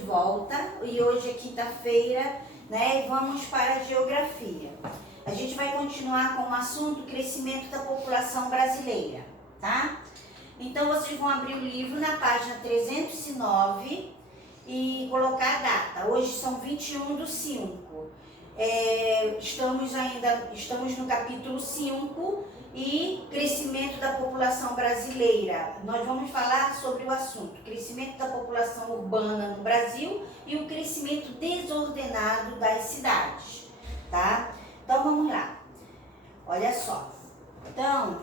volta e hoje é quinta-feira, né? E vamos para a geografia. A gente vai continuar com o assunto crescimento da população brasileira, tá? Então vocês vão abrir o livro na página 309 e colocar a data. Hoje são 21/5. Estamos no capítulo 5 e crescimento da população brasileira. Nós vamos falar sobre o assunto crescimento da população urbana no Brasil e o crescimento desordenado das cidades, tá? Então vamos lá. Olha só. Então,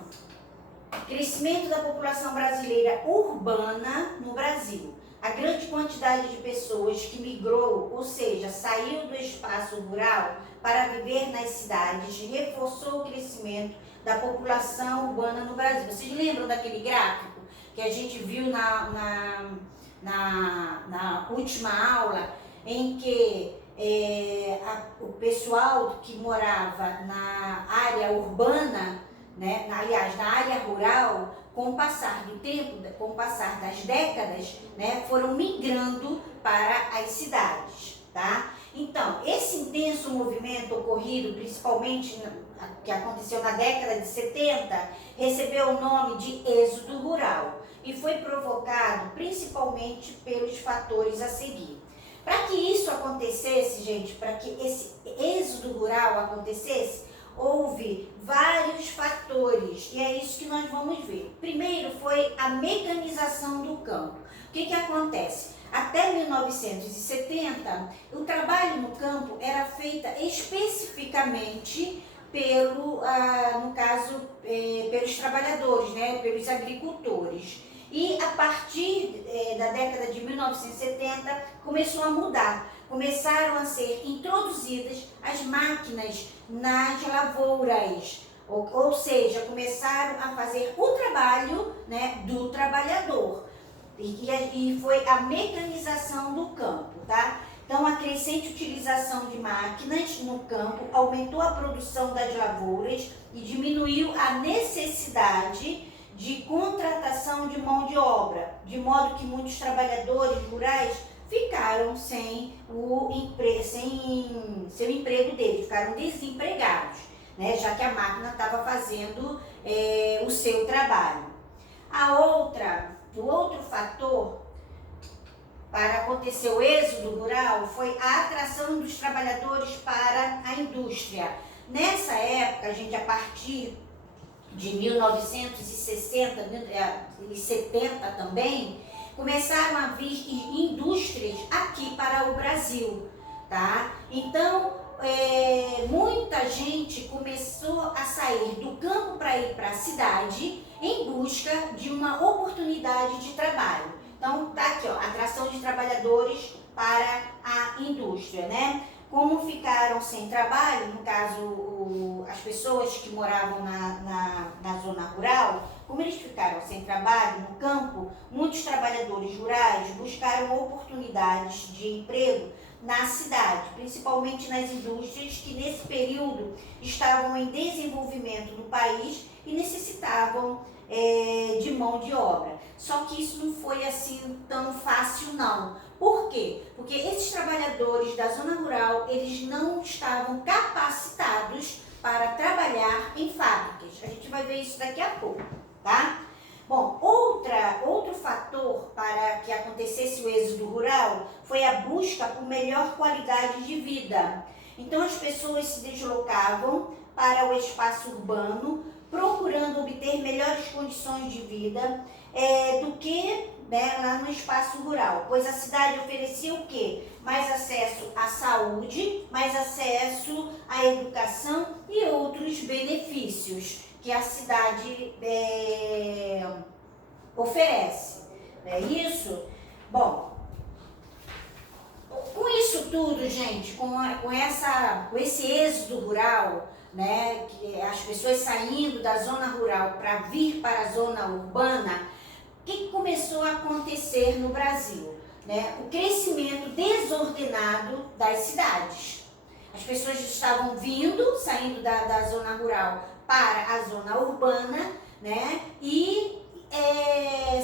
crescimento da população brasileira urbana no Brasil. A grande quantidade de pessoas que migrou, ou seja, saiu do espaço rural para viver nas cidades, reforçou o crescimento da população urbana no Brasil. Vocês lembram daquele gráfico que a gente viu na última aula, em que o pessoal que morava na área urbana, né, na área rural, com o passar do tempo, com o passar das décadas, né, foram migrando para as cidades, tá? Então, esse intenso movimento ocorrido, principalmente que aconteceu na década de 70, recebeu o nome de êxodo rural e foi provocado principalmente pelos fatores a seguir. Para que isso acontecesse, gente, para que esse êxodo rural acontecesse, houve vários fatores e é isso que nós vamos ver. Primeiro foi a mecanização do campo. O que acontece? Até 1970, o trabalho no campo era feito especificamente pelos trabalhadores, né, pelos agricultores. E a partir da década de 1970 começou a mudar. Começaram a ser introduzidas as máquinas nas lavouras, ou seja, começaram a fazer o trabalho, né, do trabalhador. E foi a mecanização do campo, tá? Então, a crescente utilização de máquinas no campo aumentou a produção das lavouras e diminuiu a necessidade de contratação de mão de obra, de modo que muitos trabalhadores rurais ficaram sem seu emprego deles, ficaram desempregados, né, já que a máquina estava fazendo o seu trabalho. O outro fator para acontecer o êxodo rural foi a atração dos trabalhadores para a indústria. Nessa época, a partir de 1960 e 70 também, começaram a vir indústrias aqui para o Brasil, tá? Então, muita gente começou a sair do campo para ir para a cidade em busca de uma oportunidade de trabalho. Então, tá aqui, ó, atração de trabalhadores para a indústria, né? Como ficaram sem trabalho, no caso, as pessoas que moravam na zona rural, como eles ficaram sem trabalho no campo, muitos trabalhadores rurais buscaram oportunidades de emprego na cidade, principalmente nas indústrias que nesse período estavam em desenvolvimento no país e necessitavam de mão de obra. Só que isso não foi assim tão fácil não. Por quê? Porque esses trabalhadores da zona rural, eles não estavam capacitados para trabalhar em fábricas. A gente vai ver isso daqui a pouco, tá? Bom, outro fator para que acontecesse o êxodo rural foi a busca por melhor qualidade de vida. Então as pessoas se deslocavam para o espaço urbano, procurando obter melhores condições de vida do que, né, lá no espaço rural, pois a cidade oferecia o quê? Mais acesso à saúde, mais acesso à educação e outros benefícios que a cidade oferece. Não é isso? Bom, com isso tudo, gente, com esse êxodo rural, né, que as pessoas saindo da zona rural para vir para a zona urbana, o que começou a acontecer no Brasil? Né? O crescimento desordenado das cidades. As pessoas estavam saindo da zona rural para a zona urbana, né? E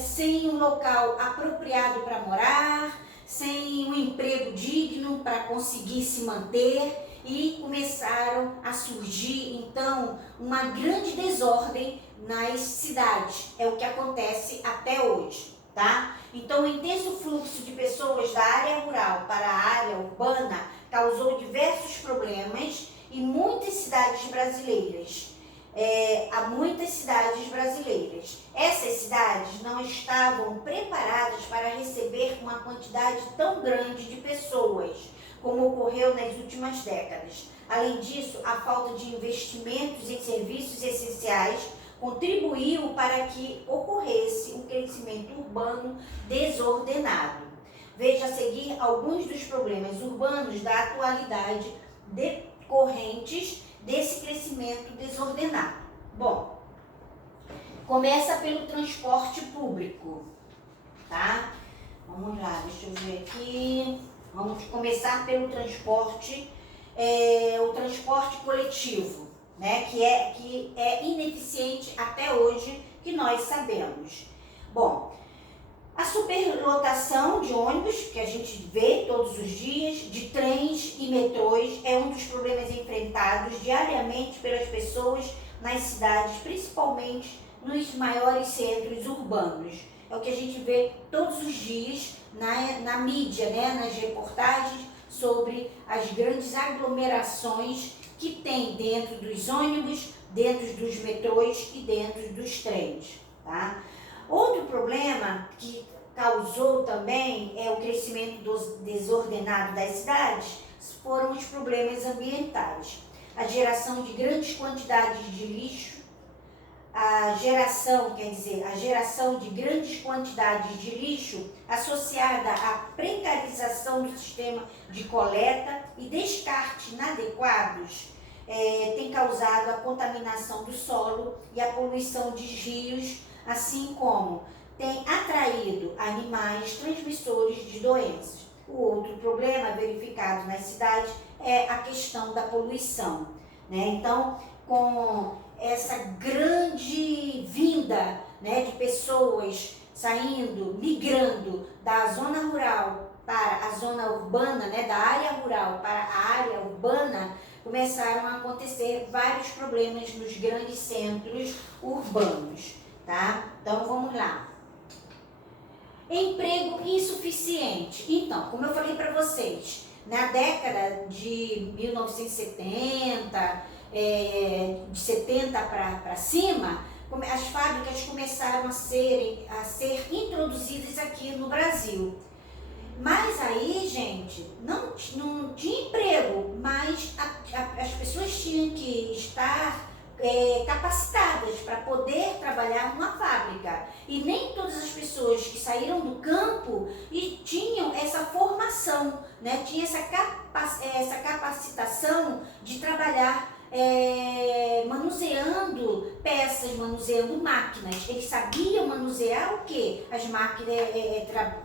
sem um local apropriado para morar, sem um emprego digno para conseguir se manter e começaram a surgir, então, uma grande desordem nas cidades. É o que acontece até hoje, tá? Então, o intenso fluxo de pessoas da área rural para a área urbana causou diversos problemas em muitas cidades brasileiras. Há muitas cidades brasileiras. Essas cidades não estavam preparadas para receber uma quantidade tão grande de pessoas, como ocorreu nas últimas décadas. Além disso, a falta de investimentos em serviços essenciais contribuiu para que ocorresse um crescimento urbano desordenado. Veja a seguir alguns dos problemas urbanos da atualidade decorrentes desse crescimento desordenado. Bom, começa pelo transporte público, tá? Vamos lá, deixa eu ver aqui. Vamos começar pelo transporte, o transporte coletivo, né? Que é ineficiente até hoje, que nós sabemos. Bom, a superlotação de ônibus, que a gente vê todos os dias, de trens e metrôs, é um dos problemas enfrentados diariamente pelas pessoas nas cidades, principalmente nos maiores centros urbanos. É o que a gente vê todos os dias na mídia, né, nas reportagens sobre as grandes aglomerações que tem dentro dos ônibus, dentro dos metrôs e dentro dos trens, tá? Outro problema que causou também o crescimento desordenado das cidades foram os problemas ambientais. A geração de grandes quantidades de lixo, a geração de grandes quantidades de lixo associada à precarização do sistema de coleta e descarte inadequados tem causado a contaminação do solo e a poluição de rios, assim como tem atraído animais transmissores de doenças. O outro problema verificado nas cidades é a questão da poluição, né? Então, com essa grande vinda, né, de pessoas saindo, migrando da zona rural para a zona urbana, né, da área rural para a área urbana, começaram a acontecer vários problemas nos grandes centros urbanos, tá? Então, vamos lá. Emprego insuficiente. Então, como eu falei para vocês, na década de 1970, de 70 para cima, as fábricas começaram a ser introduzidas aqui no Brasil. Mas aí, gente, não tinha emprego, mas as pessoas tinham que estar capacitadas para poder trabalhar numa fábrica. E nem todas as pessoas que saíram do campo e tinham essa formação, né? Tinha essa capacitação de trabalhar manuseando peças, manuseando máquinas. Eles sabiam manusear o quê? As máquinas,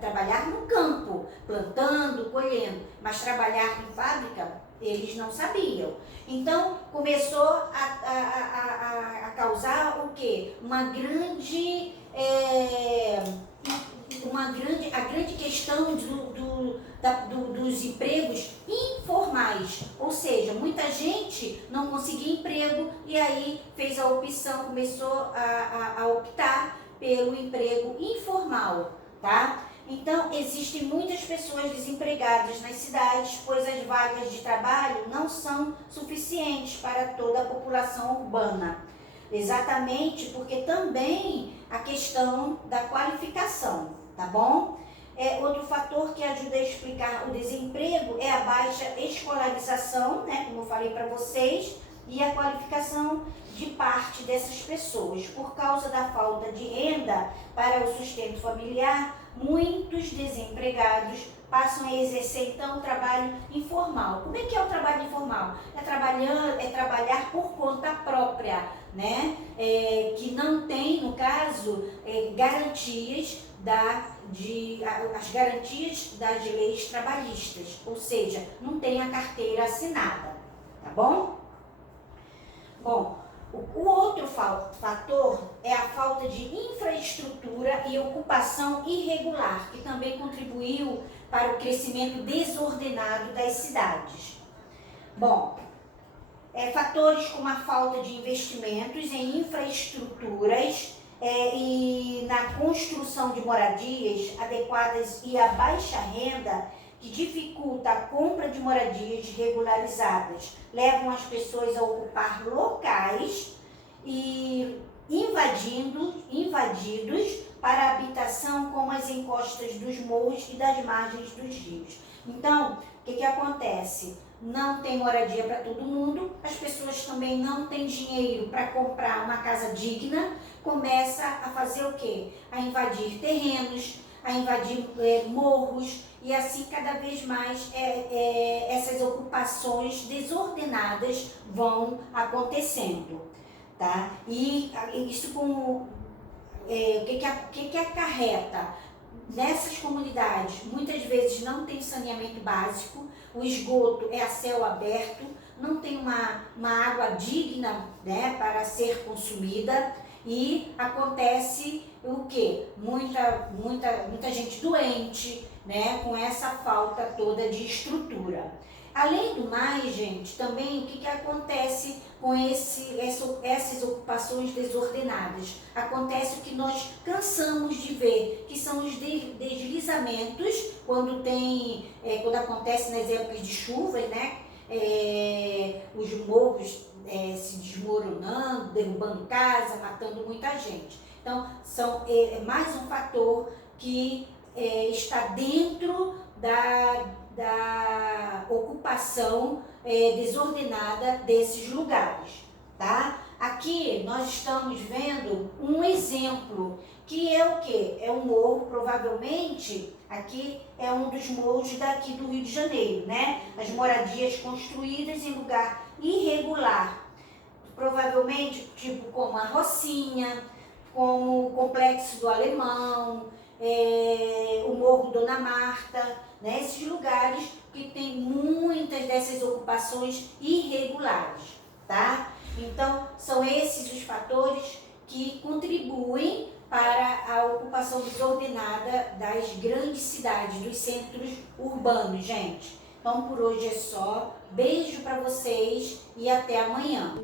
trabalhar no campo, plantando, colhendo, mas trabalhar em fábrica, eles não sabiam. Então, começou a causar o quê? A grande questão dos empregos informais, ou seja, muita gente não conseguia emprego e aí fez a opção, começou a optar pelo emprego informal, tá? Então, existem muitas pessoas desempregadas nas cidades, pois as vagas de trabalho não são suficientes para toda a população urbana. Exatamente porque também a questão da qualificação, tá bom? Outro fator que ajuda a explicar o desemprego é a baixa escolarização, né, como eu falei para vocês, e a qualificação de parte dessas pessoas. Por causa da falta de renda para o sustento familiar, muitos desempregados passam a exercer, então, o trabalho informal. Como é que é o trabalho informal? É trabalhar por conta própria, né? Que não tem, no caso, garantias as garantias das leis trabalhistas, ou seja, não tem a carteira assinada, tá bom? Bom, o outro fator é a falta de infraestrutura e ocupação irregular, que também contribuiu para o crescimento desordenado das cidades. Bom, fatores como a falta de investimentos em infraestruturas e na construção de moradias adequadas e a baixa renda, que dificulta a compra de moradias regularizadas, levam as pessoas a ocupar locais e invadidos para a habitação, como as encostas dos morros e das margens dos rios. Então, o que acontece? Não tem moradia para todo mundo, as pessoas também não têm dinheiro para comprar uma casa digna, começa a fazer o quê? A invadir terrenos, a invadir morros, e assim cada vez mais essas ocupações desordenadas vão acontecendo, tá? E isso o que acarreta? Nessas comunidades, muitas vezes não tem saneamento básico, o esgoto é a céu aberto, não tem uma água digna, né, para ser consumida, e acontece o quê? Muita gente doente, né, com essa falta toda de estrutura. Além do mais, gente, também o que acontece com essas ocupações desordenadas? Acontece o que nós cansamos de ver, que são os deslizamentos, quando acontece nas épocas de chuvas, né? Os morros se desmoronando, derrubando casa, matando muita gente. Então, é mais um fator que está dentro da ocupação desordenada desses lugares, tá? Aqui nós estamos vendo um exemplo, que é o quê? É um morro, provavelmente, aqui é um dos morros daqui do Rio de Janeiro, né? As moradias construídas em lugar irregular, provavelmente tipo como a Rocinha, como o Complexo do Alemão, o Morro Dona Marta, né? Esses lugares que tem muitas dessas ocupações irregulares, tá? Então, são esses os fatores que contribuem para a ocupação desordenada das grandes cidades, dos centros urbanos, gente. Então, por hoje é só. Beijo para vocês e até amanhã.